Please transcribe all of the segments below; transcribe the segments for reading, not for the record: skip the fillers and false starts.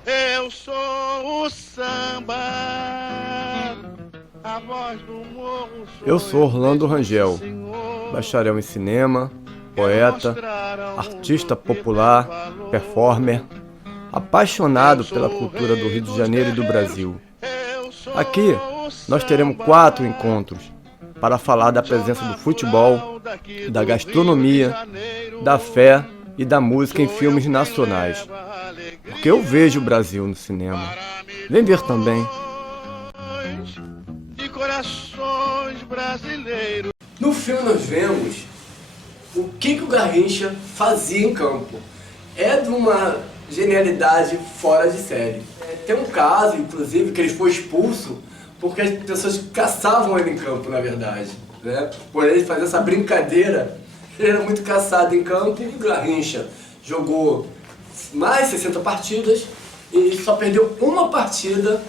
Eu sou o samba, a voz do morro. Eu sou Orlando Rangel, bacharel em cinema, poeta, artista popular, performer, apaixonado pela cultura do Rio de Janeiro e do Brasil. Aqui nós teremos 4 encontros para falar da presença do futebol, da gastronomia, da fé e da música em filmes nacionais. Porque eu vejo o Brasil no cinema. Vem ver também. De corações brasileiros. No filme nós vemos o que o Garrincha fazia em campo. É de uma genialidade fora de série. Tem um caso, inclusive, que ele foi expulso porque as pessoas caçavam ele em campo, na verdade. Né? Por ele fazer essa brincadeira, ele era muito caçado em campo. O Garrincha jogou mais 60 partidas e só perdeu uma partida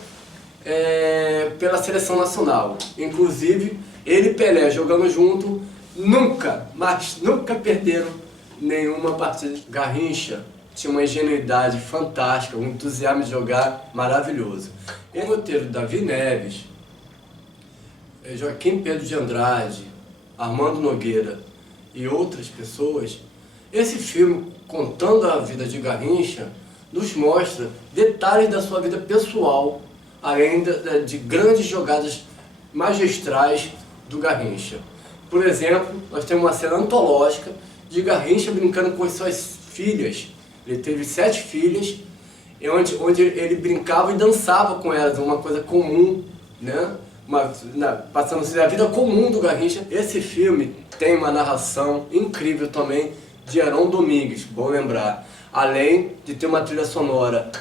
pela seleção nacional. Inclusive, ele e Pelé jogando junto, nunca perderam nenhuma partida. Garrincha tinha uma ingenuidade fantástica, um entusiasmo de jogar maravilhoso. E o roteiro Davi Neves, Joaquim Pedro de Andrade, Armando Nogueira e outras pessoas, esse filme, contando a vida de Garrincha, nos mostra detalhes da sua vida pessoal, além de grandes jogadas magistrais do Garrincha. Por exemplo, nós temos uma cena antológica de Garrincha brincando com as suas filhas. Ele teve 7 filhas, onde ele brincava e dançava com elas, uma coisa comum, né? Passando a vida comum do Garrincha. Esse filme tem uma narração incrível também de Heron Domingues, bom lembrar. Além de ter uma trilha sonora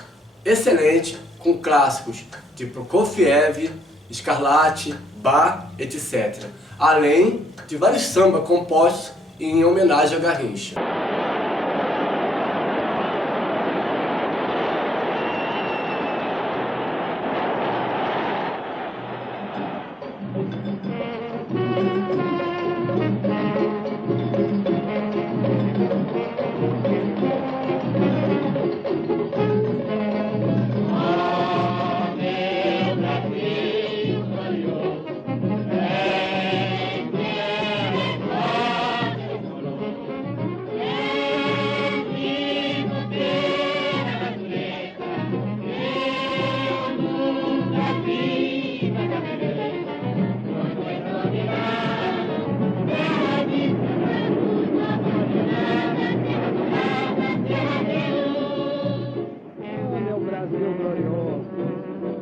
excelente, com clássicos de Prokofiev, Scarlatti, Bach, etc. Além de vários sambas compostos em homenagem a Garrincha.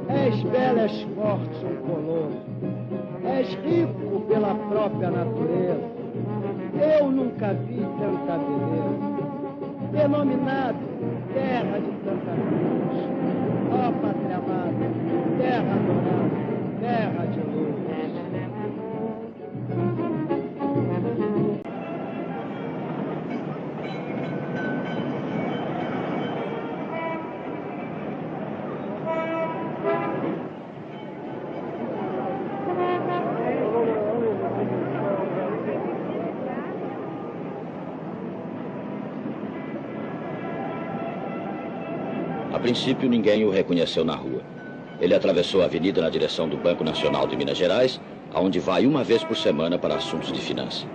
És belo, és forte, um colosso. És rico pela própria natureza. Eu nunca vi tanta beleza. Denominado terra de Santa Cruz. Ó pátria amada, terra adorada, terra de luz. A princípio, ninguém o reconheceu na rua. Ele atravessou a avenida na direção do Banco Nacional de Minas Gerais, aonde vai uma vez por semana para assuntos de finanças.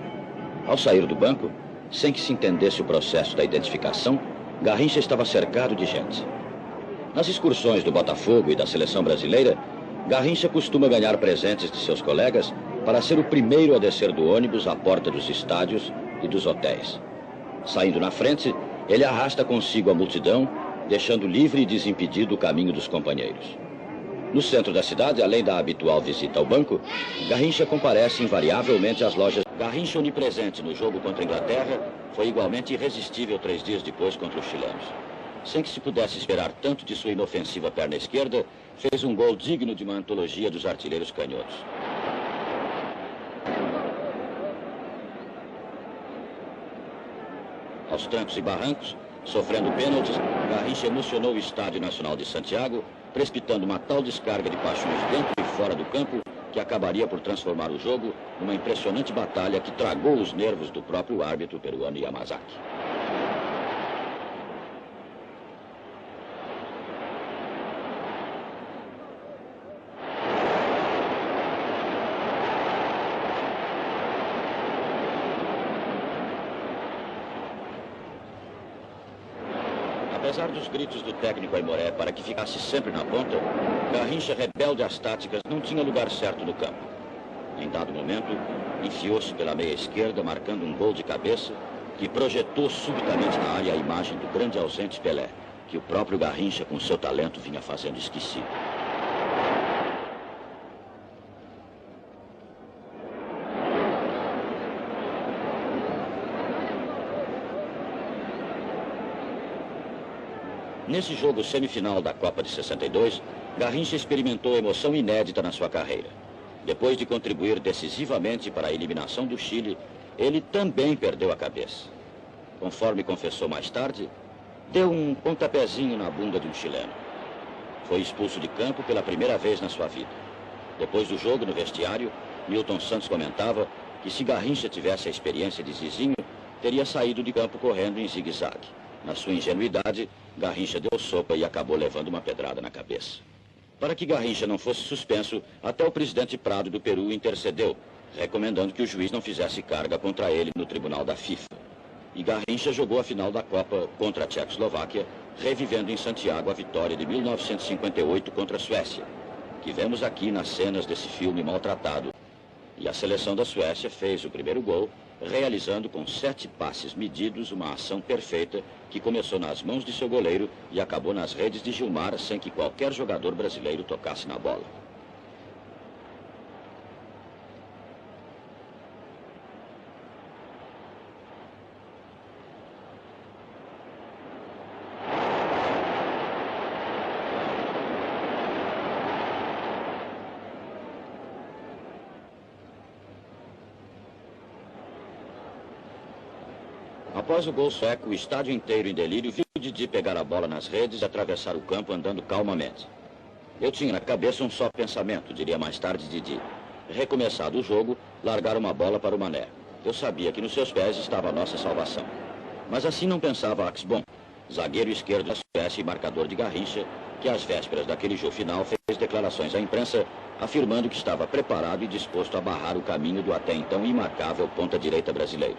Ao sair do banco, sem que se entendesse o processo da identificação, Garrincha estava cercado de gente. Nas excursões do Botafogo e da seleção brasileira, Garrincha costuma ganhar presentes de seus colegas para ser o primeiro a descer do ônibus à porta dos estádios e dos hotéis. Saindo na frente, ele arrasta consigo a multidão, deixando livre e desimpedido o caminho dos companheiros. No centro da cidade, além da habitual visita ao banco, Garrincha comparece invariavelmente às lojas. Garrincha, onipresente no jogo contra a Inglaterra, foi igualmente irresistível 3 dias depois contra os chilenos. Sem que se pudesse esperar tanto de sua inofensiva perna esquerda, fez um gol digno de uma antologia dos artilheiros canhotos. Aos trancos e barrancos, sofrendo pênaltis, Garrincha emocionou o Estádio Nacional de Santiago, precipitando uma tal descarga de paixões dentro e fora do campo que acabaria por transformar o jogo numa impressionante batalha que tragou os nervos do próprio árbitro peruano Yamazaki. Apesar dos gritos do técnico Aimoré para que ficasse sempre na ponta, Garrincha, rebelde às táticas, não tinha lugar certo no campo. Em dado momento, enfiou-se pela meia esquerda, marcando um gol de cabeça que projetou subitamente na área a imagem do grande ausente Pelé, que o próprio Garrincha, com seu talento, vinha fazendo esquecido. Nesse jogo semifinal da Copa de 62, Garrincha experimentou emoção inédita na sua carreira. Depois de contribuir decisivamente para a eliminação do Chile, ele também perdeu a cabeça. Conforme confessou mais tarde, deu um pontapézinho na bunda de um chileno. Foi expulso de campo pela primeira vez na sua vida. Depois do jogo, no vestiário, Milton Santos comentava que se Garrincha tivesse a experiência de Zizinho, teria saído de campo correndo em zigue-zague. Na sua ingenuidade, Garrincha deu sopa e acabou levando uma pedrada na cabeça. Para que Garrincha não fosse suspenso, até o presidente Prado do Peru intercedeu, recomendando que o juiz não fizesse carga contra ele no tribunal da FIFA. E Garrincha jogou a final da Copa contra a Tchecoslováquia, revivendo em Santiago a vitória de 1958 contra a Suécia, que vemos aqui nas cenas desse filme maltratado. E a seleção da Suécia fez o primeiro gol, realizando com 7 passes medidos uma ação perfeita que começou nas mãos de seu goleiro e acabou nas redes de Gilmar sem que qualquer jogador brasileiro tocasse na bola. Após o gol sueco, o estádio inteiro em delírio viu Didi pegar a bola nas redes e atravessar o campo andando calmamente. Eu tinha na cabeça um só pensamento, diria mais tarde Didi. Recomeçado o jogo, largar uma bola para o Mané. Eu sabia que nos seus pés estava a nossa salvação. Mas assim não pensava Axbom, zagueiro esquerdo da Suécia e marcador de Garrincha, que às vésperas daquele jogo final fez declarações à imprensa, afirmando que estava preparado e disposto a barrar o caminho do até então imarcável ponta-direita brasileiro.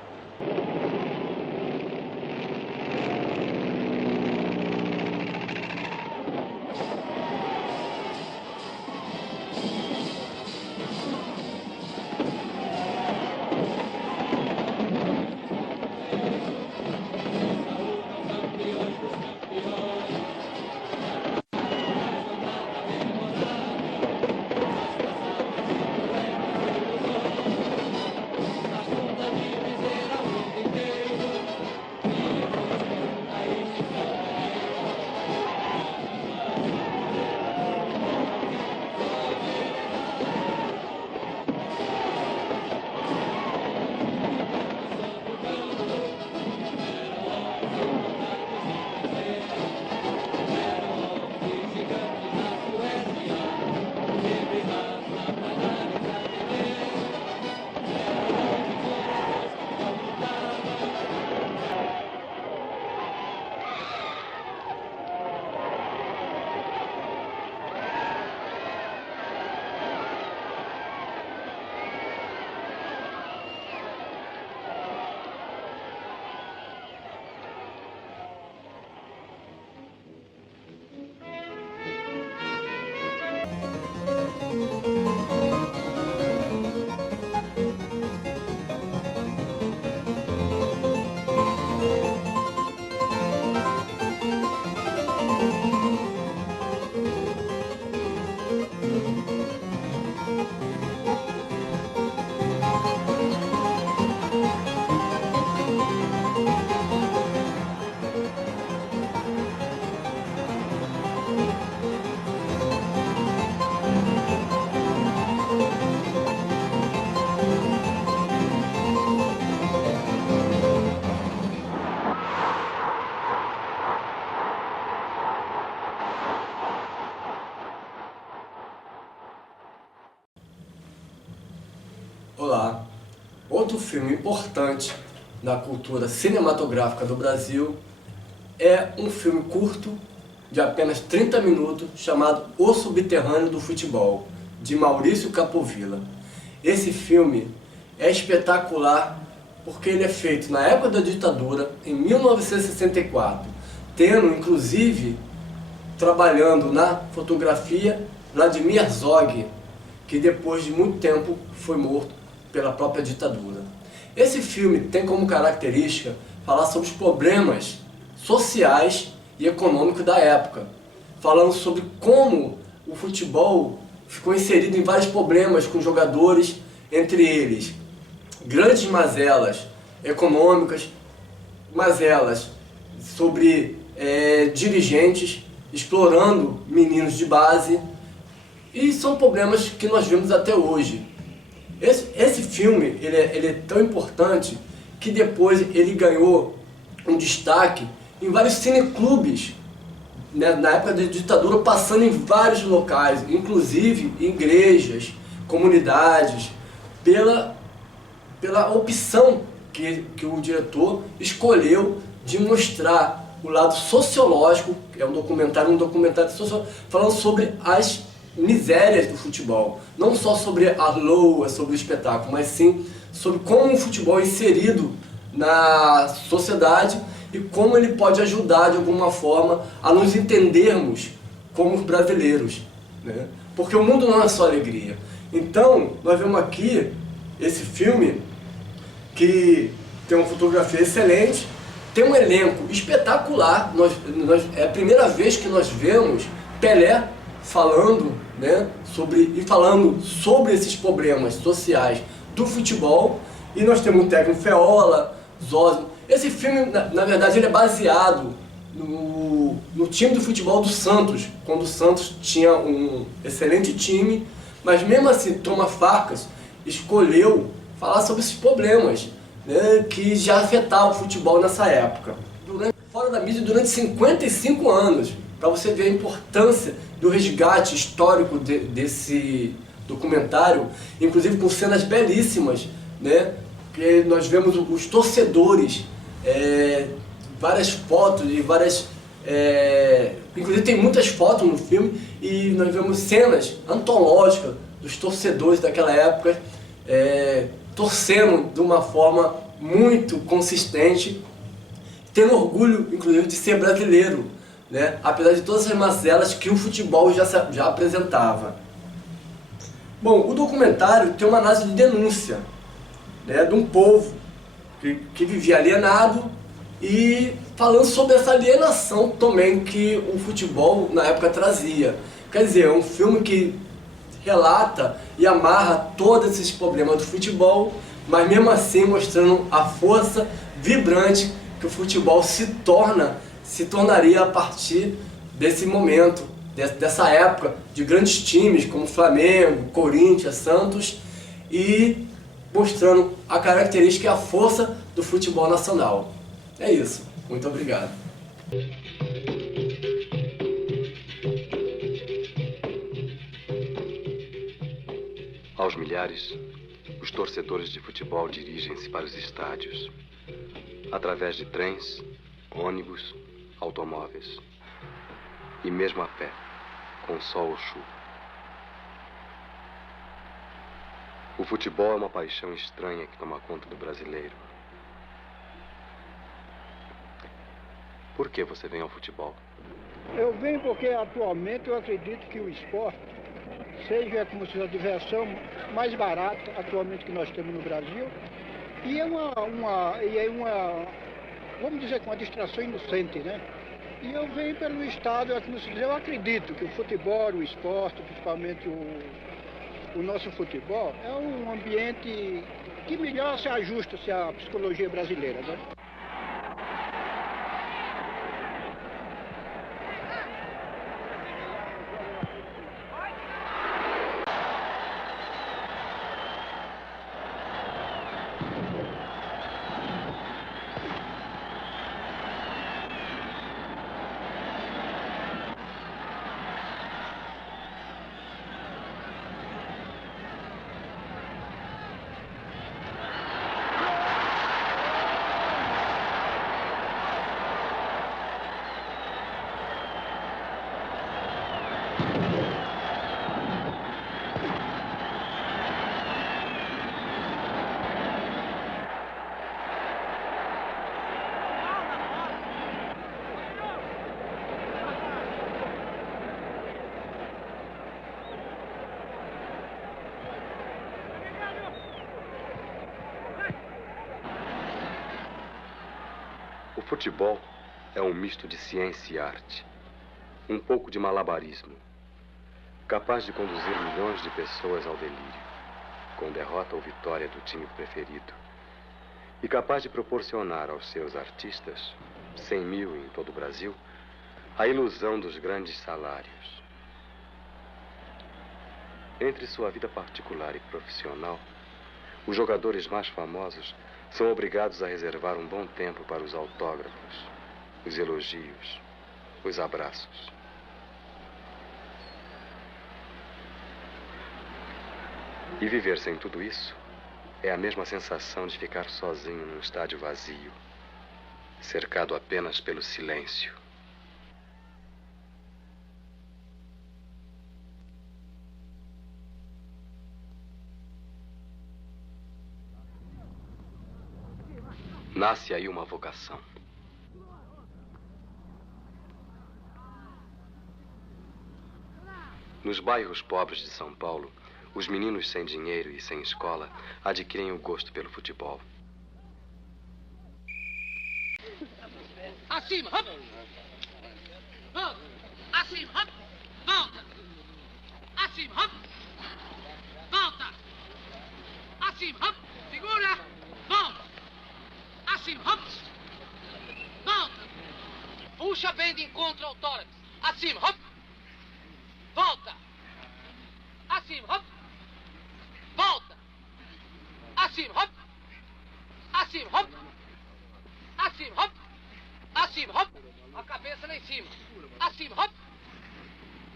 Olá! Outro filme importante da cultura cinematográfica do Brasil é um filme curto de apenas 30 minutos chamado O Subterrâneo do Futebol, de Maurício Capovilla. Esse filme é espetacular porque ele é feito na época da ditadura, em 1964, tendo, inclusive, trabalhando na fotografia, Vladimir Herzog, que depois de muito tempo foi morto pela própria ditadura. Esse filme tem como característica falar sobre os problemas sociais e econômicos da época, falando sobre como o futebol ficou inserido em vários problemas com jogadores, entre eles grandes mazelas econômicas, mazelas sobre dirigentes explorando meninos de base, e são problemas que nós vemos até hoje. Esse filme ele é tão importante que depois ele ganhou um destaque em vários cineclubes, né, na época da ditadura, passando em vários locais, inclusive igrejas, comunidades, pela opção que o diretor escolheu de mostrar o lado sociológico, que é um documentário sociológico, falando sobre as misérias do futebol, não só sobre a loa, sobre o espetáculo, mas sim sobre como o futebol é inserido na sociedade e como ele pode ajudar de alguma forma a nos entendermos como brasileiros, né? Porque o mundo não é só alegria. Então, nós vemos aqui esse filme que tem uma fotografia excelente, tem um elenco espetacular. É a primeira vez que nós vemos Pelé falando, né, falando sobre esses problemas sociais do futebol, e nós temos o técnico Feola, Zózimo. Esse filme, na verdade, ele é baseado no time de futebol do Santos, quando o Santos tinha um excelente time, mas mesmo assim, Thomas Farkas escolheu falar sobre esses problemas, né, que já afetavam o futebol nessa época. Fora da mídia durante 55 anos, para você ver a importância do resgate histórico desse documentário, inclusive com cenas belíssimas, né, que nós vemos os torcedores, várias fotos e várias... inclusive tem muitas fotos no filme, e nós vemos cenas antológicas dos torcedores daquela época, torcendo de uma forma muito consistente, tendo orgulho, inclusive, de ser brasileiro, né? Apesar de todas as mazelas que o futebol já apresentava. Bom, o documentário tem uma análise de denúncia, né, de um povo que vivia alienado, e falando sobre essa alienação também que o futebol na época trazia. Quer dizer, é um filme que relata e amarra todos esses problemas do futebol, mas mesmo assim mostrando a força vibrante que o futebol se tornaria a partir desse momento, dessa época de grandes times como Flamengo, Corinthians, Santos, e mostrando a característica e a força do futebol nacional. É isso. Muito obrigado. Aos milhares, os torcedores de futebol dirigem-se para os estádios, através de trens, ônibus, automóveis e mesmo a pé, com sol ou chuva. O futebol é uma paixão estranha que toma conta do brasileiro. Por que você vem ao futebol? Eu venho porque atualmente eu acredito que o esporte seja, como se diz, a diversão mais barata atualmente que nós temos no Brasil, e é uma vamos dizer, uma distração inocente, né? E eu venho pelo estado, como se diz, eu acredito que o futebol, o esporte, principalmente o nosso futebol, é um ambiente que melhor se ajusta-se à psicologia brasileira, né? futebol é um misto de ciência e arte. Um pouco de malabarismo, capaz de conduzir milhões de pessoas ao delírio, com derrota ou vitória do time preferido, e capaz de proporcionar aos seus artistas, 100 mil em todo o Brasil, a ilusão dos grandes salários. Entre sua vida particular e profissional, os jogadores mais famosos são obrigados a reservar um bom tempo para os autógrafos, os elogios, os abraços. E viver sem tudo isso é a mesma sensação de ficar sozinho num estádio vazio, cercado apenas pelo silêncio. Nasce aí uma vocação. Nos bairros pobres de São Paulo, os meninos sem dinheiro e sem escola adquirem o gosto pelo futebol. Acima, hop! Volta! Acima, hop! Volta! Acima, hop! Volta! Acima, hop! Segura! Volta! Acima, hop! Volta! Puxa bem de encontro ao tórax. Acima, hop! Volta! Acima, hop! Volta! Acima, hop! Acima, hop! Acima, hop! Acima, hop! A cabeça lá em cima. Acima, hop!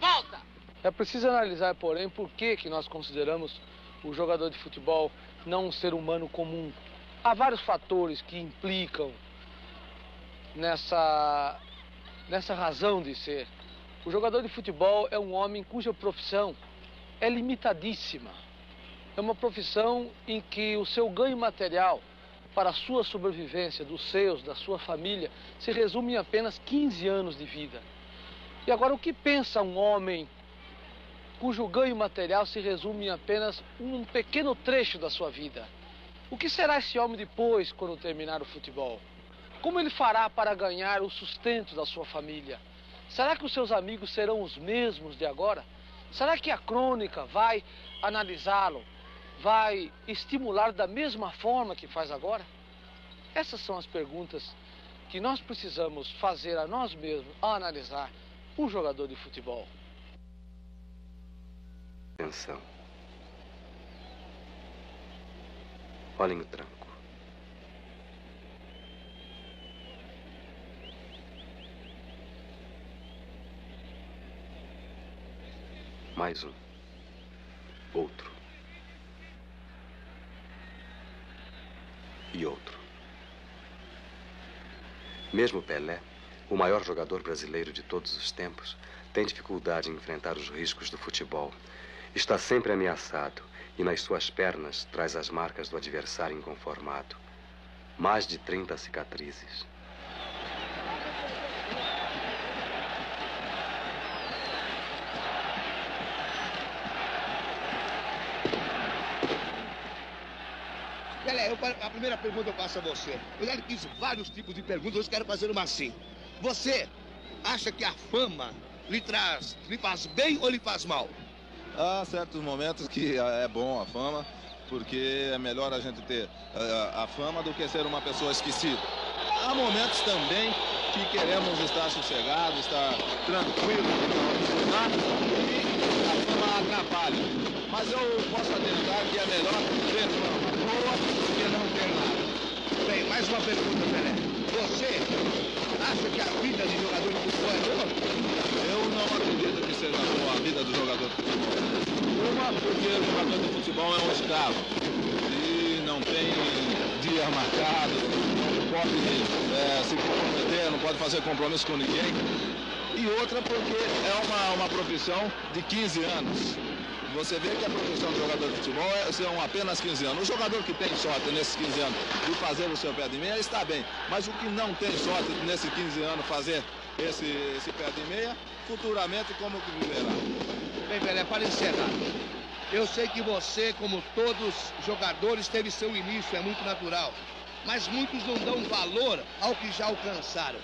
Volta! É preciso analisar, porém, por que nós consideramos o jogador de futebol não um ser humano comum. Há vários fatores que implicam nessa razão de ser. O jogador de futebol é um homem cuja profissão é limitadíssima. É uma profissão em que o seu ganho material para a sua sobrevivência, dos seus, da sua família, se resume em apenas 15 anos de vida. E agora, o que pensa um homem cujo ganho material se resume em apenas um pequeno trecho da sua vida? O que será esse homem depois, quando terminar o futebol? Como ele fará para ganhar o sustento da sua família? Será que os seus amigos serão os mesmos de agora? Será que a crônica vai analisá-lo, vai estimular da mesma forma que faz agora? Essas são as perguntas que nós precisamos fazer a nós mesmos ao analisar um jogador de futebol. Atenção. Olhem o tranco. Mais um. Outro. E outro. Mesmo Pelé, o maior jogador brasileiro de todos os tempos, tem dificuldade em enfrentar os riscos do futebol. Está sempre ameaçado e nas suas pernas traz as marcas do adversário inconformado. Mais de 30 cicatrizes. Pelé, a primeira pergunta eu passo a você. Eu já lhe fiz vários tipos de perguntas, hoje quero fazer uma assim. Você acha que a fama lhe faz bem ou lhe faz mal? Há certos momentos que é bom a fama, porque é melhor a gente ter a fama do que ser uma pessoa esquecida. Há momentos também que queremos estar sossegados, estar tranquilos, e a fama atrapalha. Mas eu posso adiantar que é melhor ter fama boa do que não ter nada. Bem, mais uma pergunta, Pelé. Você acha que a vida de jogador de futebol é boa? Eu não acredito que seja boa a vida do jogador de futebol. Uma, porque o jogador de futebol é um escravo e não tem dia marcado, não pode se comprometer, não pode fazer compromisso com ninguém. E outra, porque é uma profissão de 15 anos. Você vê que a profissão de jogador de futebol são apenas 15 anos. O jogador que tem sorte nesses 15 anos de fazer o seu pé de meia está bem. Mas o que não tem sorte nesses 15 anos fazer esse pé de meia, futuramente como que viverá? Bem, Pelé, para encerrar, eu sei que você, como todos os jogadores, teve seu início, é muito natural. mas muitos não dão valor ao que já alcançaram.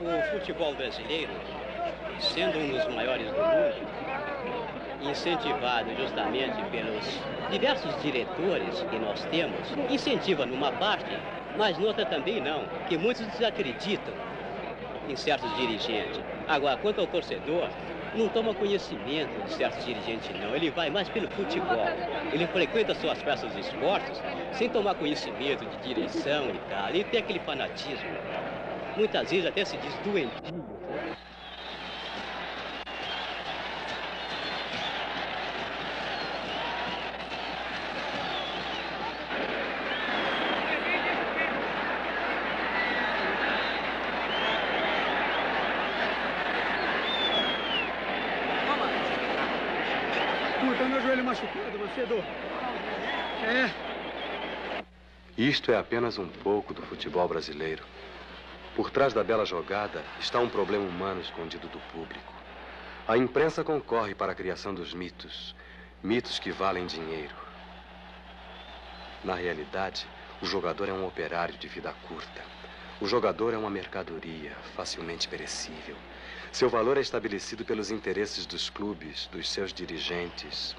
O futebol brasileiro, sendo um dos maiores do mundo, incentivado justamente pelos diversos diretores que nós temos, incentiva numa parte, mas noutra também não, que muitos desacreditam em certos dirigentes. Agora, quanto ao torcedor, não toma conhecimento de certos dirigentes, não. Ele vai mais pelo futebol. Ele frequenta suas peças de esportes sem tomar conhecimento de direção e tal. Ele tem aquele fanatismo. Muitas vezes até se diz doentio. Tá meu joelho machucado, Macedo. Isto é apenas um pouco do futebol brasileiro. Por trás da bela jogada está um problema humano escondido do público. A imprensa concorre para a criação dos mitos, mitos que valem dinheiro. Na realidade, o jogador é um operário de vida curta. O jogador é uma mercadoria facilmente perecível. Seu valor é estabelecido pelos interesses dos clubes, dos seus dirigentes.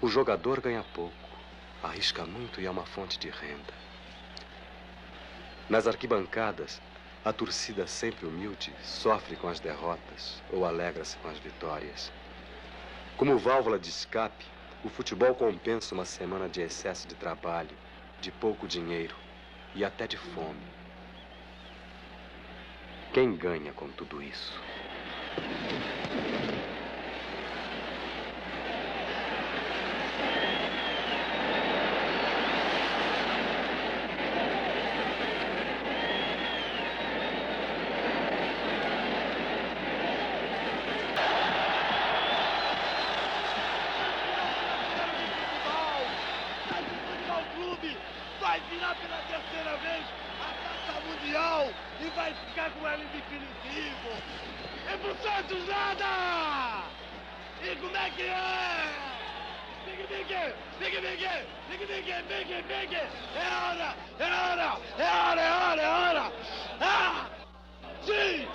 O jogador ganha pouco, arrisca muito e é uma fonte de renda. Nas arquibancadas, a torcida sempre humilde sofre com as derrotas ou alegra-se com as vitórias. Como válvula de escape, o futebol compensa uma semana de excesso de trabalho, de pouco dinheiro e até de fome. Quem ganha com tudo isso? Vai virar pela terceira vez a Taça Mundial e vai ficar com ela em definitivo. É pro Santos nada! E como é que é? Big! É hora! Sim!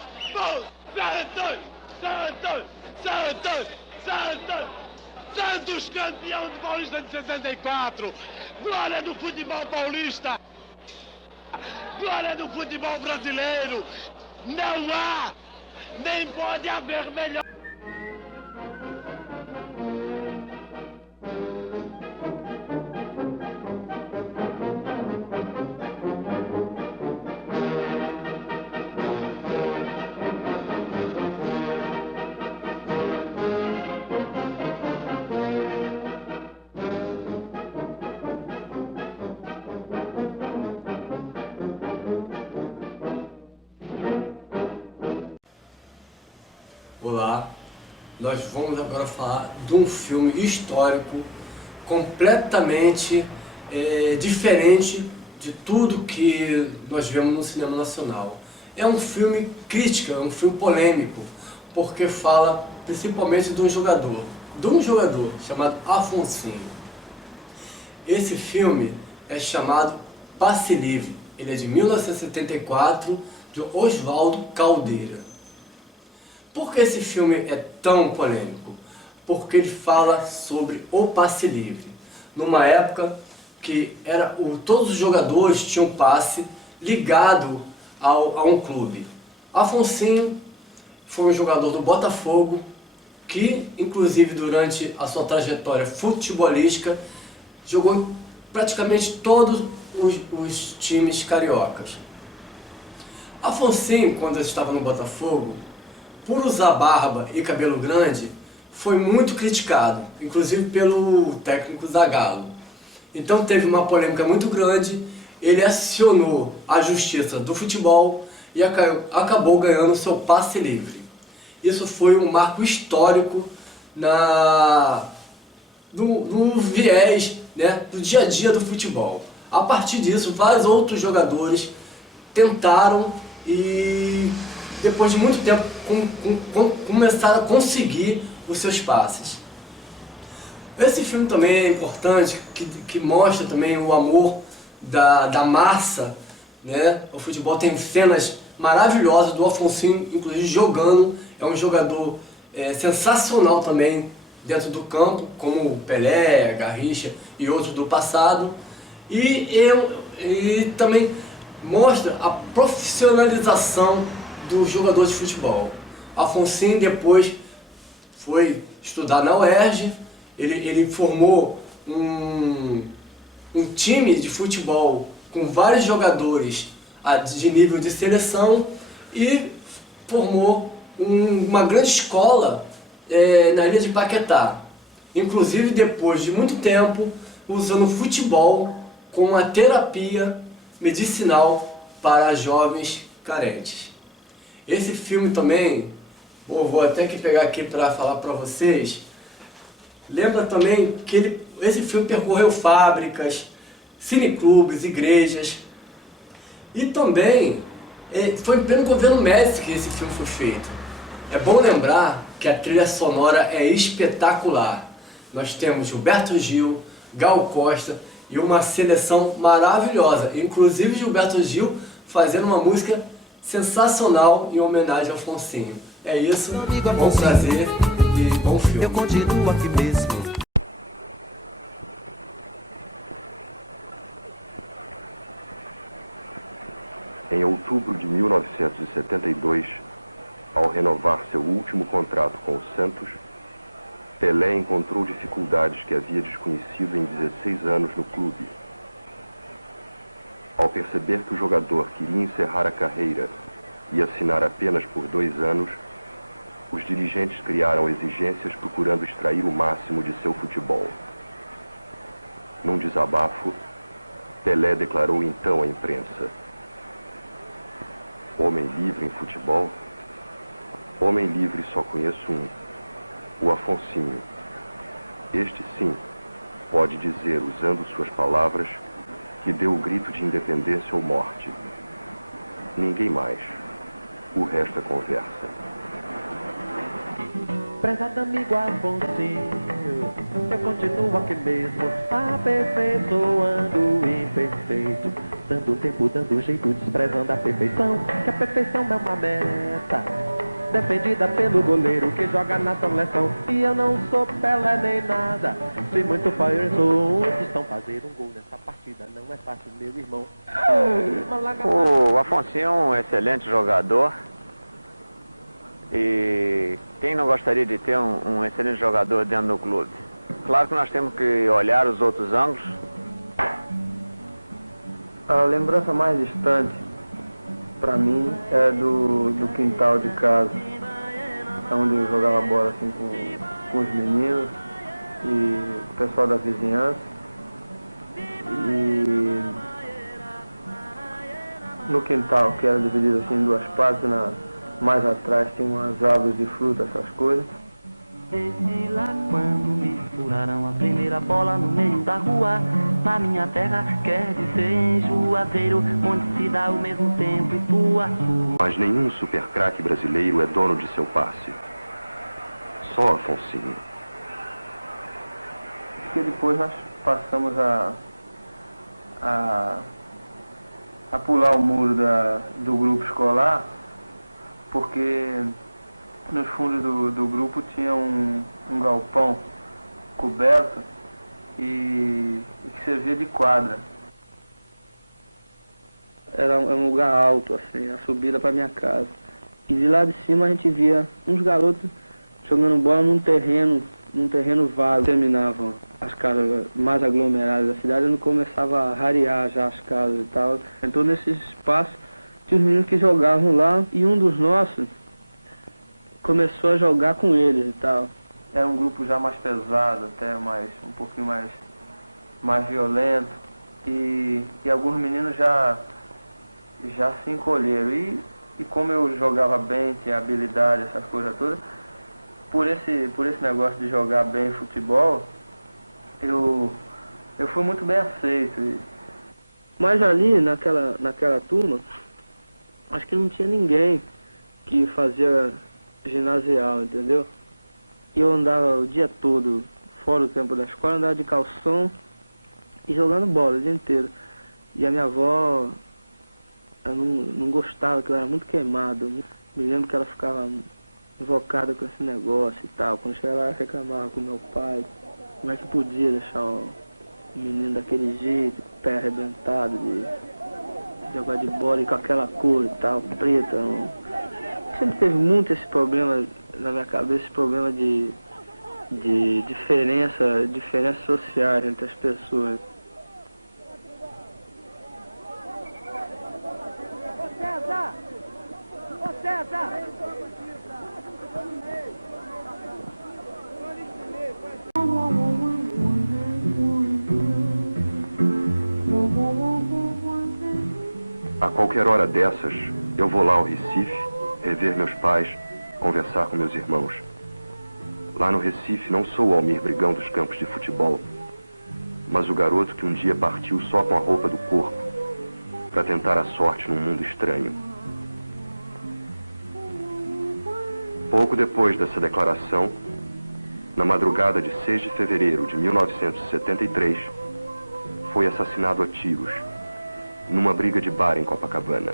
Santos campeão do Paulista de 74! Glória do futebol paulista! Glória do futebol brasileiro! Não há, nem pode haver melhor! Olá, nós vamos agora falar de um filme histórico completamente diferente de tudo que nós vemos no cinema nacional. É um filme crítico, é um filme polêmico, porque fala principalmente de um jogador chamado Afonsinho. Esse filme é chamado Passe Livre, ele é de 1974, de Oswaldo Caldeira. Por que esse filme é tão polêmico? Porque ele fala sobre o passe livre. Numa época que todos os jogadores tinham passe ligado a um clube. Afonsinho foi um jogador do Botafogo que, inclusive, durante a sua trajetória futebolística, jogou em praticamente todos os times cariocas. Afonsinho, quando estava no Botafogo, por usar barba e cabelo grande, foi muito criticado, inclusive pelo técnico Zagallo. Então teve uma polêmica muito grande, ele acionou a justiça do futebol e acabou ganhando seu passe livre. Isso foi um marco histórico no viés, né, do dia a dia do futebol. A partir disso, vários outros jogadores tentaram e depois de muito tempo começaram a conseguir os seus passes. Esse filme também é importante, que mostra também o amor da massa, né? O futebol tem cenas maravilhosas do Afonsinho, inclusive jogando. É um jogador sensacional também dentro do campo, como Pelé, Garrincha e outros do passado. E também mostra a profissionalização do jogador de futebol. Afonsinho depois foi estudar na UERJ, ele formou um time de futebol com vários jogadores de nível de seleção e formou uma grande escola na ilha de Paquetá. Inclusive depois de muito tempo usando o futebol como uma terapia medicinal para jovens carentes. Esse filme também, vou até que pegar aqui para falar para vocês, lembra também que esse filme percorreu fábricas, cineclubes, igrejas, e também foi em pleno governo Médici que esse filme foi feito. É bom lembrar que a trilha sonora é espetacular. Nós temos Gilberto Gil, Gal Costa e uma seleção maravilhosa, inclusive Gilberto Gil fazendo uma música sensacional em homenagem ao Afonsinho. É isso, bom prazer e bom filme. Eu continuo aqui mesmo. Em outubro de 1972, ao renovar seu último contrato com o Santos, Pelé encontrou dificuldades que havia desconhecido em 16 anos no clube. Ao perceber que o jogador queria encerrar a carreira e assinar apenas por 2 anos, os dirigentes criaram exigências procurando extrair o máximo de seu futebol. Num desabafo, Pelé declarou então à imprensa: homem livre em futebol? Homem livre só conheço um, o Afonsinho. Este sim pode dizer, usando suas palavras, que deu o grito de independência ou morte. Ninguém mais. O resto é conversa. Prezado amigo Afonsinho, eu continuo aqui mesmo, aperfeiçoando o imperfeito, dando tempo, dando jeito, desprezando a perfeição, que a perfeição é uma meta defendida pelo goleiro que joga na seleção. E eu não sou Pelé nem nada, se muito faço estão fazer um gol nessa partida, não é fácil, meu irmão. O Afonsinho é um excelente jogador. E quem não gostaria de ter um excelente jogador dentro do clube? Claro que nós temos que olhar os outros ângulos. A lembrança mais distante, para mim, é do quintal de casa, onde eu jogava bola assim, com os meninos e o pessoal da vizinhança. E no quintal, que era dividido assim em 2 partes, mais atrás tinha umas árvores de fruta, essas coisas. Desde lá quando me furaram a primeira bola no meio da rua, na minha terra, quer dizer em Juazeiro, onde se dá o mesmo tempo e tua. Mas nenhum supercraque brasileiro é dono de seu passe. Só Afonsinho. E depois nós passamos a pular o muro do grupo escolar, porque nos fundos do grupo tinha um galpão coberto e que servia de quadra. Era um lugar alto, assim, a subida para minha casa. E de lá de cima a gente via uns garotos jogando bola num terreno vago. Terminavam as casas mais aglomeradas da cidade, onde começava a rarear já as casas e tal. Então nesse espaço tinha os meninos que jogavam lá e um dos nossos começou a jogar com eles e tal. Era um grupo já mais pesado, até um pouquinho mais violento. E alguns meninos já se encolheram. E como eu jogava bem, tinha habilidade, essas coisas todas, por esse negócio de jogar bem futebol, eu fui muito bem aceito. Mas ali, naquela turma, acho que não tinha ninguém que fazia ginasial, entendeu? E eu andava o dia todo, fora do tempo da escola, andava de calção e jogando bola o dia inteiro. E a minha avó, eu não gostava, que eu era muito queimado. Me lembro que ela ficava invocada com esse negócio e tal. Quando chegava ela reclamava com meu pai, como é que podia deixar o menino daquele jeito, pé arrebentado, de jogar de bola e com aquela cor e tal, preta. Sempre teve muito esse problema na minha cabeça, esse problema de diferenças sociais entre as pessoas. Ô César! A qualquer hora dessas, eu vou lá ao Recife, rever meus pais, conversar com meus irmãos. Lá no Recife não sou o Almir Brigão dos campos de futebol, mas o garoto que um dia partiu só com a roupa do corpo para tentar a sorte num mundo estranho. Pouco depois dessa declaração, na madrugada de 6 de fevereiro de 1973, foi assassinado a tiros, numa briga de bar em Copacabana.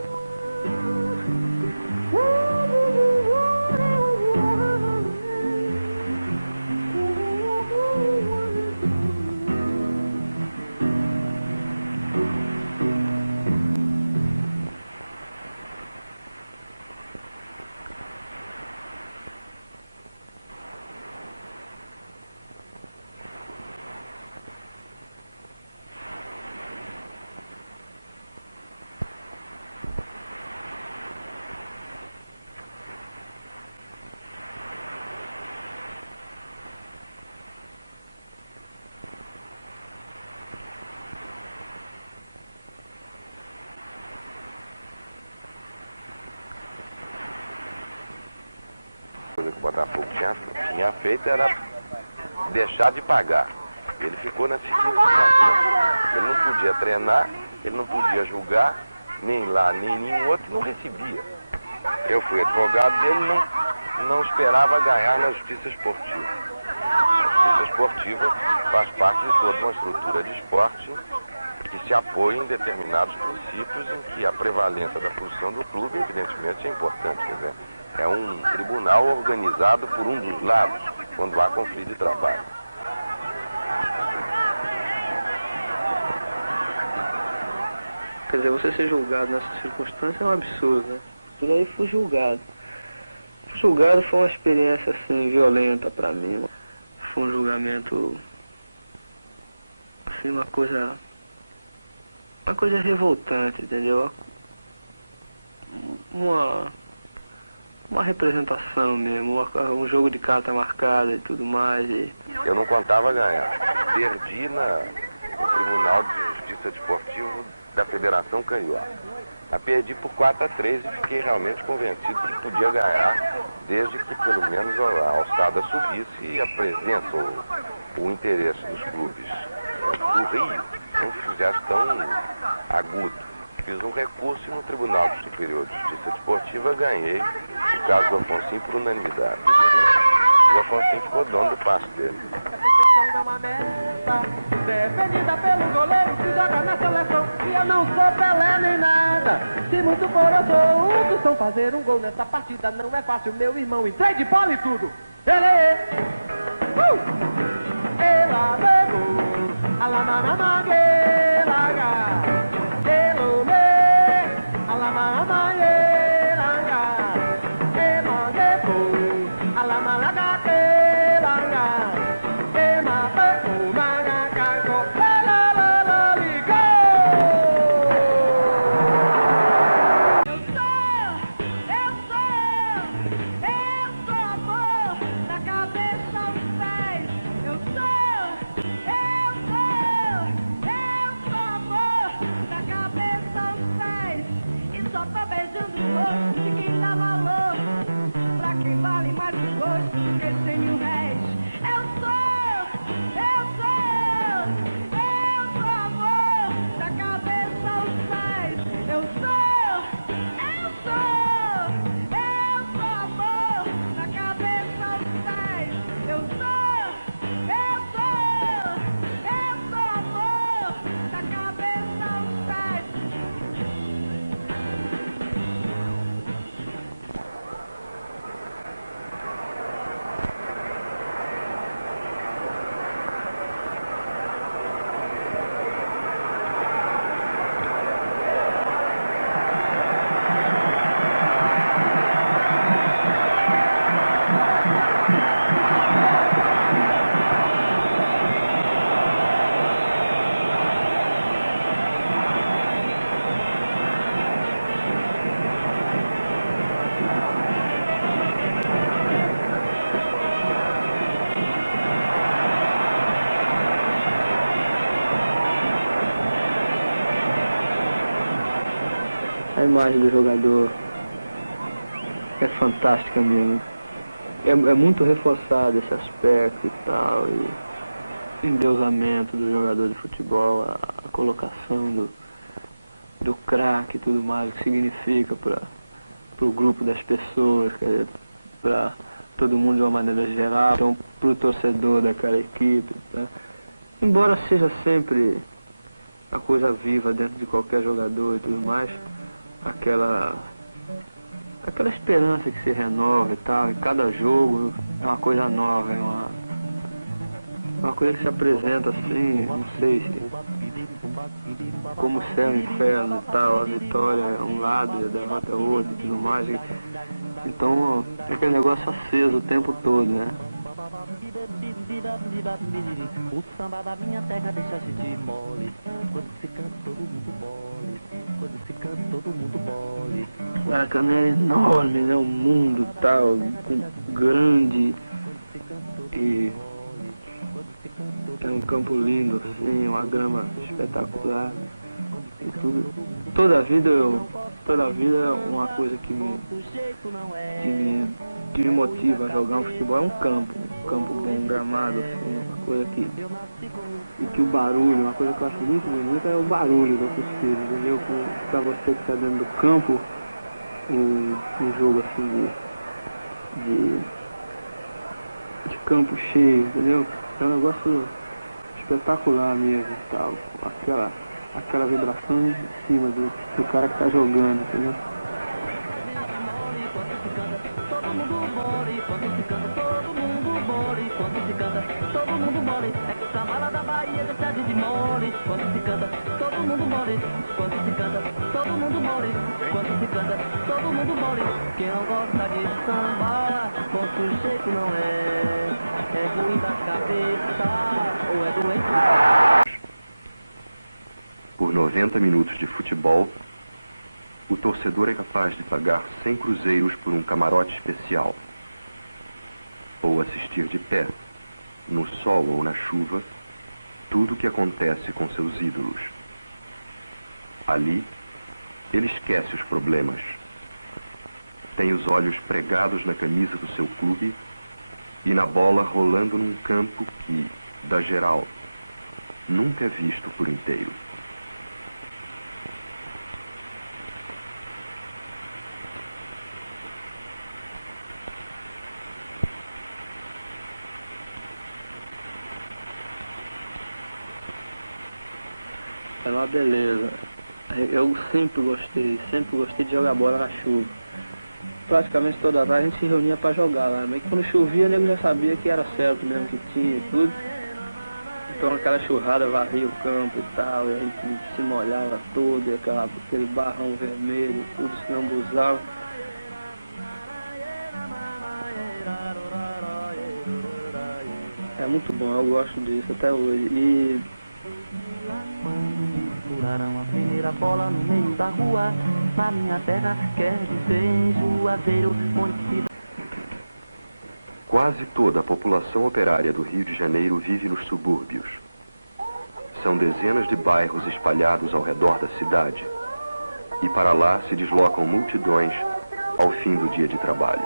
coisa que o Botafogo tinha feito era deixar de pagar. Ele ficou na seguinte situação: ele não podia treinar, ele não podia julgar, nem lá, nem nenhum outro, não recebia. Eu fui advogado dele, não esperava ganhar na justiça esportiva. A justiça esportiva faz parte de toda uma estrutura de esporte que se apoia em determinados princípios em que a prevalência da posição do clube, evidentemente, é importante. Quer dizer, é um tribunal organizado por um dos lados, quando há conflito de trabalho. Quer dizer, você ser julgado nessa circunstância é um absurdo, né? Por aí fui julgado. Fui julgado, foi uma experiência, assim, violenta pra mim. Foi um julgamento, assim, uma coisa revoltante, entendeu? Uma representação mesmo, um jogo de carta marcada e tudo mais. Eu não contava ganhar. Perdi no Tribunal de Justiça Desportivo da Federação Carioca. A perdi por 4-3 e fiquei realmente convencido que podia ganhar, desde que pelo menos a alçada subisse e a presença ou o interesse dos clubes do Rio não fizesse tão agudo. Fiz um recurso e no Tribunal Superior de Justiça Desportiva ganhei o caso do Afonsinho por unanimidade. E o Afonsinho ficou dono do passe dele. Defendida pelo goleiro que joga na seleção. E eu não sou Pelé nem nada. Se muito for, eu sou um dos. São fazer um gol nessa partida não é fácil, meu irmão. Entrei de bola e tudo. Ele é. Ela levou a lamanama guelaga. Elole a lamanama guelaga. Ela levou a lamalaga guelaga. Ema pegou magacaco. La la la ligou. Eu sou amor da cabeça aos pés. Eu sou A imagem do jogador é fantástica mesmo. É muito reforçado esse aspecto e tal, e endeusamento do jogador de futebol, a colocação do craque e tudo mais, o que significa para o grupo das pessoas, para todo mundo de uma maneira geral, então para o torcedor daquela equipe. Tá? Embora seja sempre a coisa viva dentro de qualquer jogador e tudo mais, aquela esperança que se renova e tal, e cada jogo é uma coisa nova, é uma coisa que se apresenta assim, não sei se como céu e inferno e tal, a vitória é um lado e a derrota é outro e tudo mais. Então é aquele negócio aceso o tempo todo, né? O samba da minha terra deixa a gente mole. Quando se canta todo mundo mole. Quando se canta todo mundo mole. O Maracanã é enorme, né? O mundo tal, grande. E é um campo lindo, assim, uma grama espetacular. E tudo. Toda a vida é uma coisa que me motiva a jogar um futebol, é um campo bem gramado, assim, uma coisa que o barulho, uma coisa que eu acho muito bonita é o barulho da torcida, entendeu? Pra você que está dentro do campo, um jogo assim de campo cheio, entendeu? É um negócio espetacular mesmo e tal, aquela vibração em cima do cara que está jogando, entendeu? Todo mundo bole, quando se canta, todo mundo bole, quando se canta, todo mundo bole. É que essa mala da Bahia deixa de mole, quando se canta, todo mundo bole, quando se canta, todo mundo bole, quando se canta, todo mundo bole. Quem não gosta de samba, com sujeito não é ruim da cabeça, ou é doente. Por 90 minutos de futebol, o torcedor é capaz de pagar 100 cruzeiros por um camarote especial, ou assistir de pé, no sol ou na chuva, tudo o que acontece com seus ídolos. Ali, ele esquece os problemas. Tem os olhos pregados na camisa do seu clube e na bola rolando num campo que, da geral, nunca é visto por inteiro. Era uma beleza. Eu sempre gostei de jogar bola na chuva. Praticamente toda tarde a gente se reunia para jogar lá, mas quando chovia, o nego já sabia que era certo mesmo, que tinha e tudo. Então aquela churrada varria o campo e tal, e a gente se molhava todo, e aquele barrão vermelho, tudo se lambuzava. É muito bom, eu gosto disso até hoje. E a primeira bola no meio da rua, na minha terra, quer dizer em Juazeiro, onde se... Quase toda a população operária do Rio de Janeiro vive nos subúrbios. São dezenas de bairros espalhados ao redor da cidade, e para lá se deslocam multidões ao fim do dia de trabalho.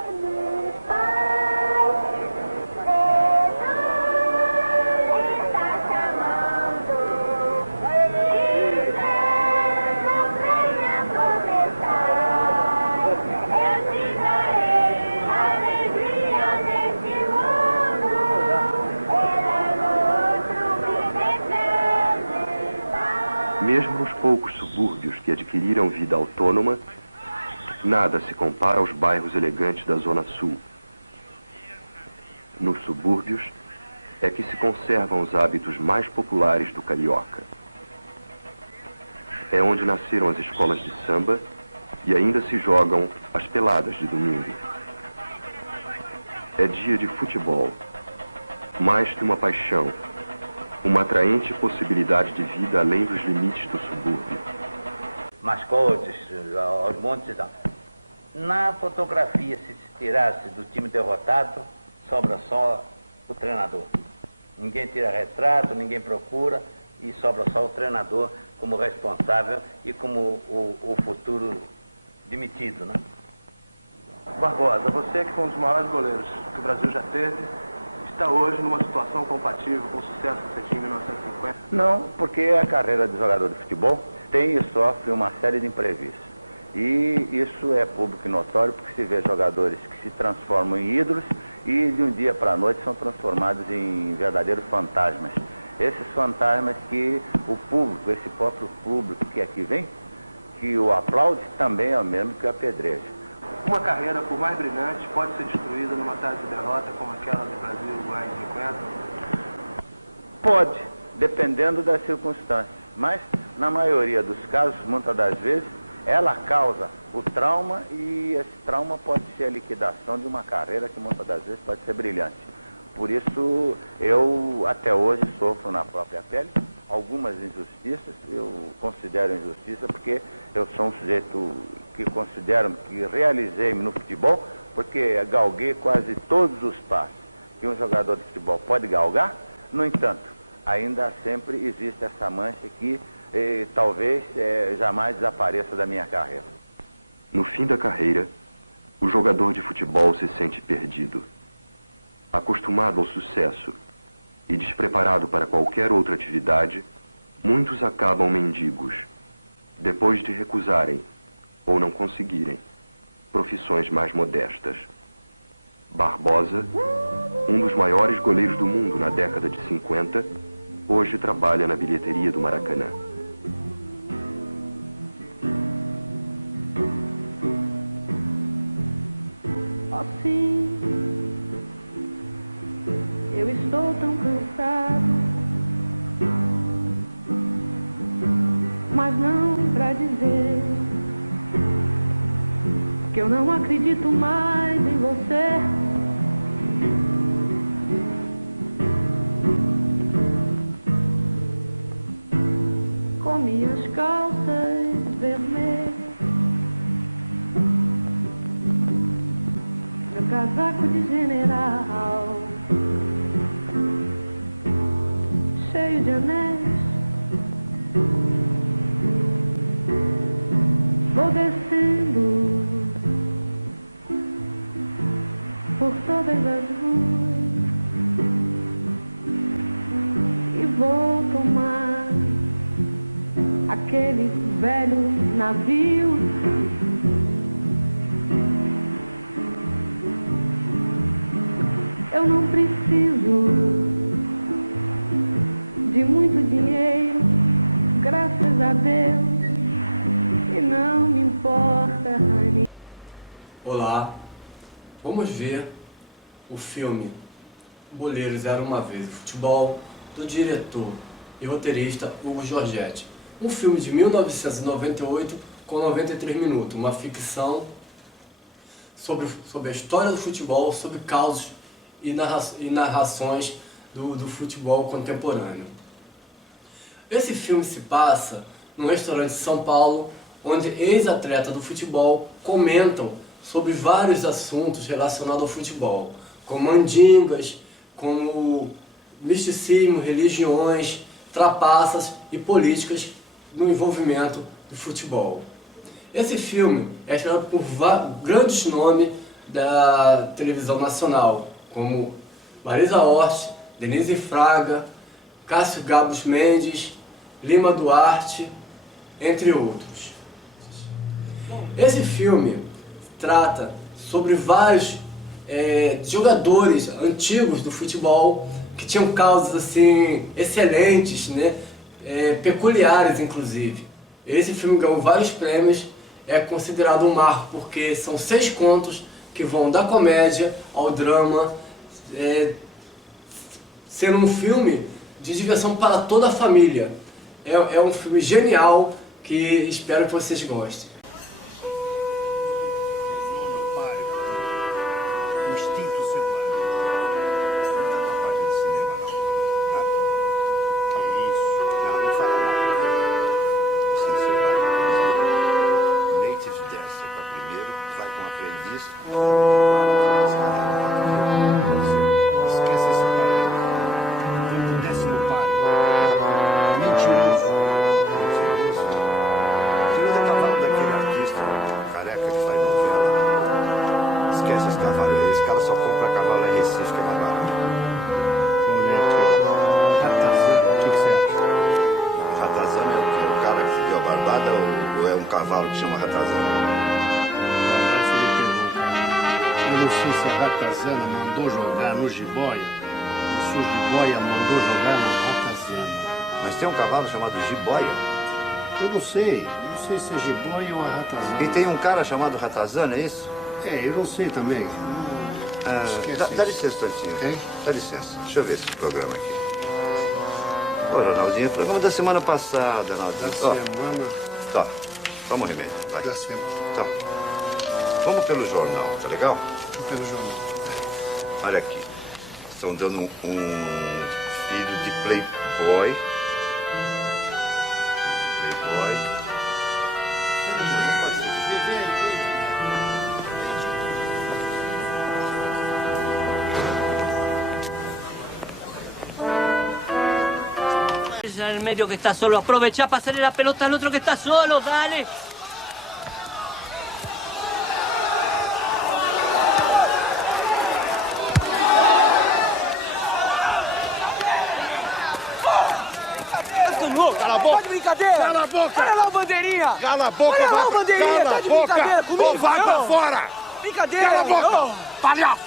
Mesmo nos poucos subúrbios que adquiriram vida autônoma, nada se compara aos bairros elegantes da Zona Sul. Nos subúrbios é que se conservam os hábitos mais populares do carioca. É onde nasceram as escolas de samba e ainda se jogam as peladas de domingo. É dia de futebol, mais que uma paixão, uma atraente possibilidade de vida além dos limites do subúrbio. Mascotes, aos montes e tal. Na fotografia, se tirasse do time derrotado, sobra só o treinador. Ninguém tira retrato, ninguém procura, e sobra só o treinador como responsável e como o futuro demitido, né? Barbosa, você que foi um dos maiores goleiros que o Brasil já teve, está hoje numa situação compatível com o sucesso que você tinha em 1950? Não, porque a carreira de jogador de futebol tem e sofre uma série de imprevistos. E isso é público e notório porque se vê jogadores que se transformam em ídolos e de um dia para a noite são transformados em verdadeiros fantasmas. Esses fantasmas que o público, esse próprio público que aqui vem, que o aplaude, também é o mesmo que o apedreja. Uma carreira, por mais brilhante, pode ser destruída numa tarde de derrota como aquela do Brasil e Uruguai em 50? Pode, dependendo das circunstâncias. Mas, na maioria dos casos, muitas das vezes, ela causa o trauma e esse trauma pode ser a liquidação de uma carreira que muitas das vezes pode ser brilhante. Por isso, eu até hoje sofro na própria pele algumas injustiças. Eu considero injustiça porque eu sou um sujeito que considero que realizei-me no futebol, porque galguei quase todos os passos que um jogador de futebol pode galgar. No entanto, ainda sempre existe essa mancha que talvez jamais desapareça da minha carreira. No fim da carreira, o jogador de futebol se sente perdido. Acostumado ao sucesso e despreparado para qualquer outra atividade, muitos acabam mendigos, depois de recusarem, ou não conseguirem, profissões mais modestas. Barbosa, um dos maiores goleiros do mundo na década de 50, hoje trabalha na bilheteria do Maracanã. Assim, eu estou tão cansado, mas não pra dizer que eu não acredito mais em você. Com minhas calças vermelhas, meu casaco de general, cheio de anéis, vou descendo por todas as ruas e vou tomar aquele velho navio. Eu não preciso de muito dinheiro, graças a Deus, e não me importa, honey. Olá, vamos ver o filme Boleiros Era Uma Vez o Futebol, do diretor e roteirista Hugo Giorgetti. Um filme de 1998 com 93 minutos, uma ficção sobre a história do futebol, sobre causos e narrações do futebol contemporâneo. Esse filme se passa num restaurante de São Paulo, onde ex-atletas do futebol comentam sobre vários assuntos relacionados ao futebol, como mandingas, como misticismo, religiões, trapaças e políticas no envolvimento do futebol. Esse filme é estrelado por grandes nomes da televisão nacional, como Marisa Hort, Denise Fraga, Cássio Gabos Mendes, Lima Duarte, entre outros. Esse filme trata sobre vários jogadores antigos do futebol que tinham causas assim excelentes, né? Peculiares inclusive. Esse filme ganhou vários prêmios, é considerado um marco porque são 6 contos que vão da comédia ao drama, sendo um filme de diversão para toda a família. É um filme genial que espero que vocês gostem. sei se a Ratazana mandou jogar no Jiboia, se o Jiboia mandou jogar na Ratazana. Mas tem um cavalo chamado Jiboia? Eu não sei se é Jiboia ou a Ratazana. E tem um cara chamado Ratazana, é isso? É, eu não sei também. Dá licença, Tantinho. Okay? Dá licença. Deixa eu ver esse programa aqui. Ô, Ronaldinho, programa da semana passada, Ronaldinho. Da semana... Tá, toma o remédio, vai. Da semana... Tá. Vamos pelo jornal, tá legal? Pelo jornal. Olha aqui. Nós estamos dando um filho de Playboy. En el medio que está solo, aprovecha para hacerle la pelota al otro que está solo, dale. Cala a boca! Tá de brincadeira! Cala a boca! Olha lá o bandeirinha! Cala a boca! Olha lá o bandeirinha! Cala Tá de a boca! brincadeira comigo! Ou vai pra fora! Brincadeira! Cala a boca! Palhaço!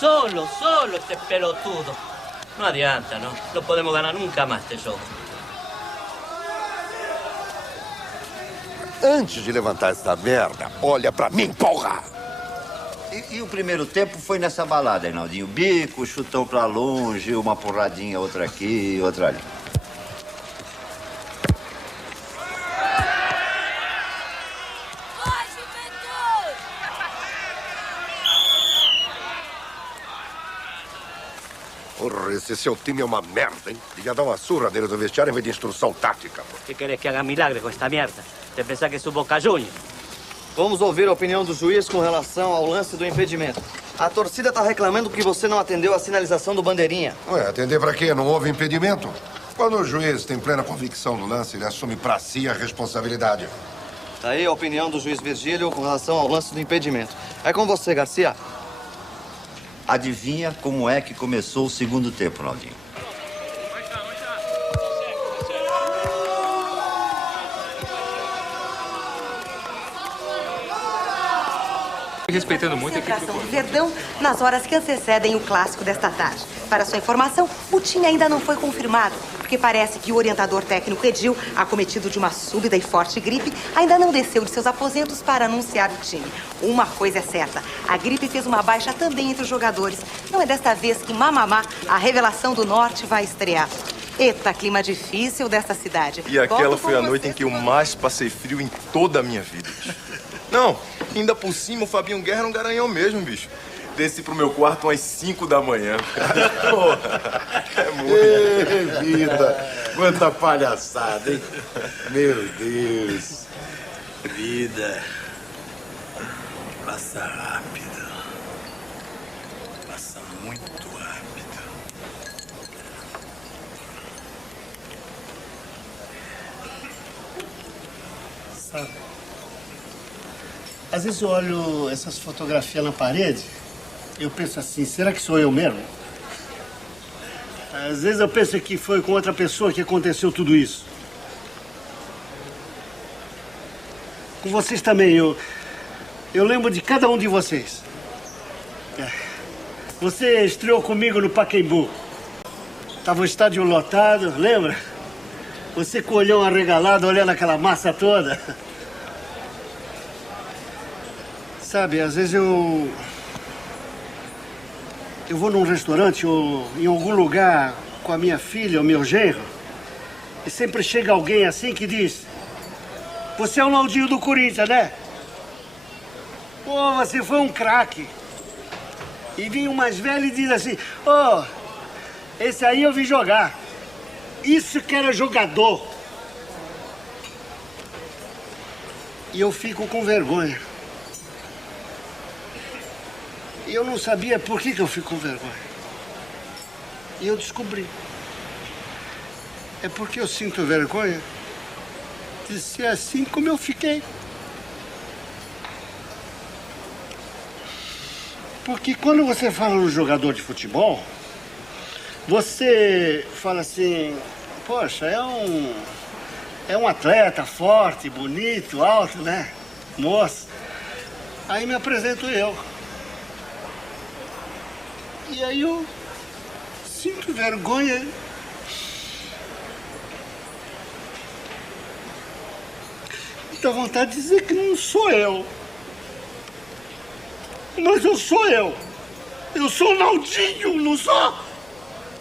Solo este pelotudo. No adianta, ¿no? No podemos ganar nunca más este jogo. Antes de levantar essa merda, olha pra mim, porra! E o primeiro tempo foi nessa balada, Reinaldinho. Bico, chutão pra longe, uma porradinha, outra aqui, outra ali. Porra, esse seu time é uma merda, hein? Devia dar uma surra deles no vestiário em vez de instrução tática. ¿Por qué querés que haga milagre con esta mierda? ¿Te pensás que es un Boca Juniors? Vamos ouvir a opinião do juiz com relação ao lance do impedimento. A torcida está reclamando que você não atendeu a sinalização do bandeirinha. Ué, atender pra quê? Não houve impedimento? Quando o juiz tem plena convicção do lance, ele assume pra si a responsabilidade. Tá aí a opinião do juiz Virgílio com relação ao lance do impedimento. É com você, Garcia. Adivinha como é que começou o segundo tempo, Ronaldinho? Respeitando muito a equipe do Verdão nas horas que antecedem o clássico desta tarde. Para sua informação, o time ainda não foi confirmado, porque parece que o orientador técnico Edil, acometido de uma súbita e forte gripe, ainda não desceu de seus aposentos para anunciar o time. Uma coisa é certa, a gripe fez uma baixa também entre os jogadores. Não é desta vez que Mamamá, a revelação do norte, vai estrear. Eita, clima difícil desta cidade. E aquela foi a noite em que eu mais passei frio em toda a minha vida, bicho. Não, ainda por cima o Fabinho Guerra era um garanhão mesmo, bicho. Desci pro meu quarto às 5 da manhã. Porra, é muito. Ei, vida! Quanta palhaçada, hein? Meu Deus! Vida passa rápido. Passa muito rápido. Sabe? Às vezes eu olho essas fotografias na parede, eu penso assim, será que sou eu mesmo? Às vezes eu penso que foi com outra pessoa que aconteceu tudo isso. Com vocês também, eu lembro de cada um de vocês. Você estreou comigo no Pacaembu. Tava o estádio lotado, lembra? Você com o olhão arregalado, olhando aquela massa toda. Sabe, às vezes eu vou num restaurante ou em algum lugar com a minha filha ou meu genro e sempre chega alguém assim que diz: você é o Naldinho do Corinthians, né? Pô, você foi um craque. E vem um mais velho e diz assim: ô, esse aí eu vi jogar. Isso que era jogador. E eu fico com vergonha. E eu não sabia por que eu fico com vergonha. E eu descobri. É porque eu sinto vergonha de ser assim como eu fiquei. Porque quando você fala no jogador de futebol, você fala assim, poxa, é um atleta forte, bonito, alto, né? Moço. Aí me apresento eu. E aí eu sinto vergonha. Dá vontade de dizer que não sou eu. Mas eu sou eu. Eu sou o Naldinho, não sou?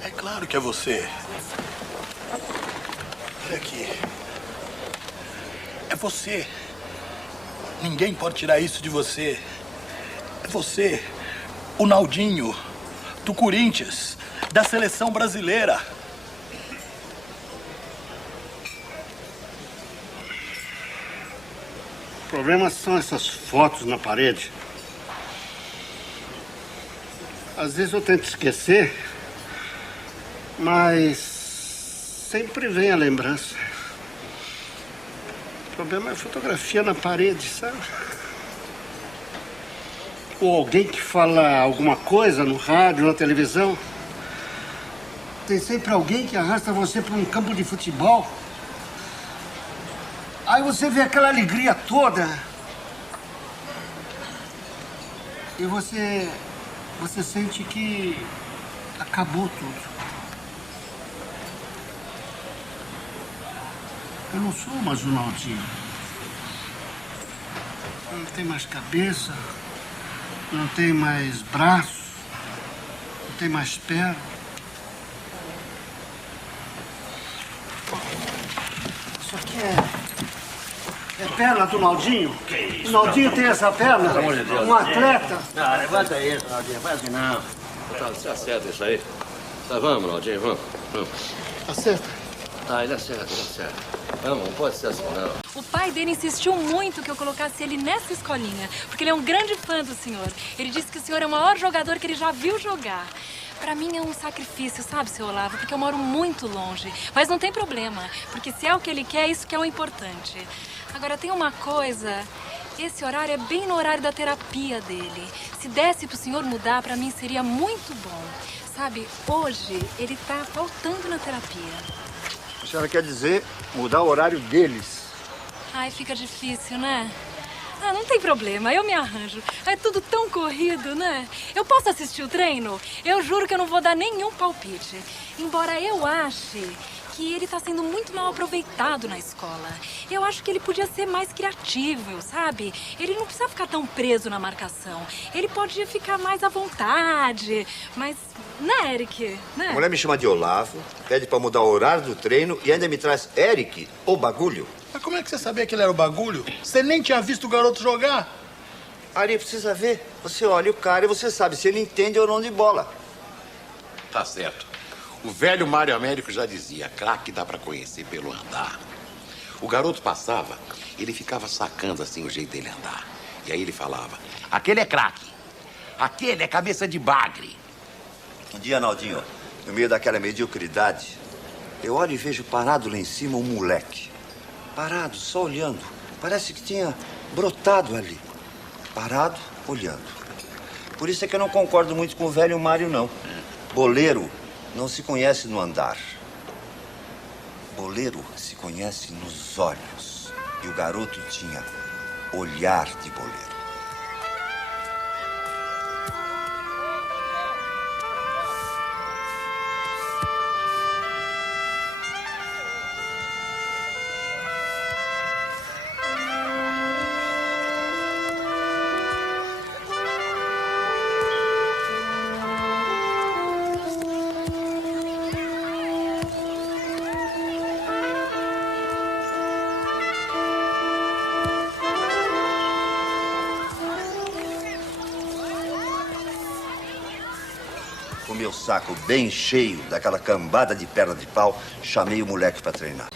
É claro que é você. Olha aqui. É você. Ninguém pode tirar isso de você. É você, o Naldinho, do Corinthians, da seleção brasileira. O problema são essas fotos na parede. Às vezes eu tento esquecer, mas sempre vem a lembrança. O problema é a fotografia na parede, sabe? Ou alguém que fala alguma coisa no rádio, na televisão. Tem sempre alguém que arrasta você para um campo de futebol. Aí você vê aquela alegria toda. E você sente que acabou tudo. Eu não sou mais o Naldinho. Não tem mais cabeça, não tem mais braço, não tem mais perna. Isso aqui é perna do Naldinho? Que isso? O Naldinho tem essa perna? Pelo amor de Deus. Um atleta? Não, levanta isso, Naldinho. Faz assim não. Tá certo isso aí. Tá, vamos, Naldinho, vamos. Acerta. Tá, ele acerta. Não pode ser assim, não. O pai dele insistiu muito que eu colocasse ele nessa escolinha, porque ele é um grande fã do senhor. Ele disse que o senhor é o maior jogador que ele já viu jogar. Pra mim é um sacrifício, sabe, seu Olavo? Porque eu moro muito longe. Mas não tem problema, porque se é o que ele quer, isso que é o importante. Agora, tem uma coisa... Esse horário é bem no horário da terapia dele. Se desse pro senhor mudar, pra mim seria muito bom. Sabe, hoje ele tá faltando na terapia. A senhora quer dizer mudar o horário deles? Ai, fica difícil, né? Ah, não tem problema, eu me arranjo. É tudo tão corrido, né? Eu posso assistir o treino? Eu juro que eu não vou dar nenhum palpite. Embora eu ache que ele tá sendo muito mal aproveitado na escola. Eu acho que ele podia ser mais criativo, sabe? Ele não precisa ficar tão preso na marcação. Ele pode ficar mais à vontade. Mas, né, Eric? Né? A mulher me chama de Olavo, pede pra mudar o horário do treino e ainda me traz Eric, o bagulho. Mas como é que você sabia que ele era o bagulho? Você nem tinha visto o garoto jogar. Ari, precisa ver. Você olha o cara e você sabe se ele entende ou não de bola. Tá certo. O velho Mário Américo já dizia, craque dá pra conhecer pelo andar. O garoto passava, ele ficava sacando assim o jeito dele andar. E aí ele falava, aquele é craque, aquele é cabeça de bagre. Um dia, Naldinho, no meio daquela mediocridade, eu olho e vejo parado lá em cima um moleque. Parado, só olhando. Parece que tinha brotado ali. Parado, olhando. Por isso é que eu não concordo muito com o velho Mário, não. Boleiro não se conhece no andar. Boleiro se conhece nos olhos. E o garoto tinha olhar de boleiro. Meu saco bem cheio daquela cambada de perna de pau, chamei o moleque pra treinar.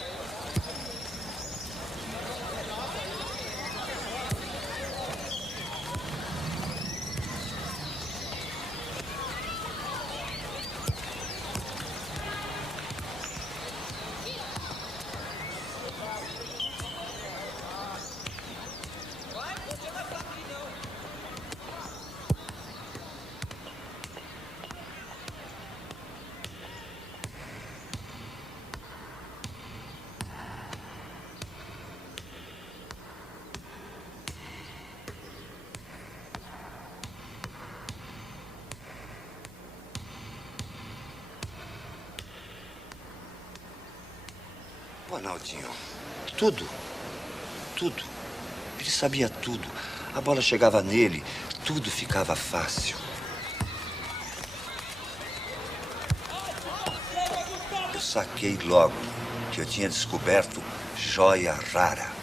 Arnaldinho. Tudo. Tudo. Ele sabia tudo. A bola chegava nele, tudo ficava fácil. Eu saquei logo que eu tinha descoberto joia rara.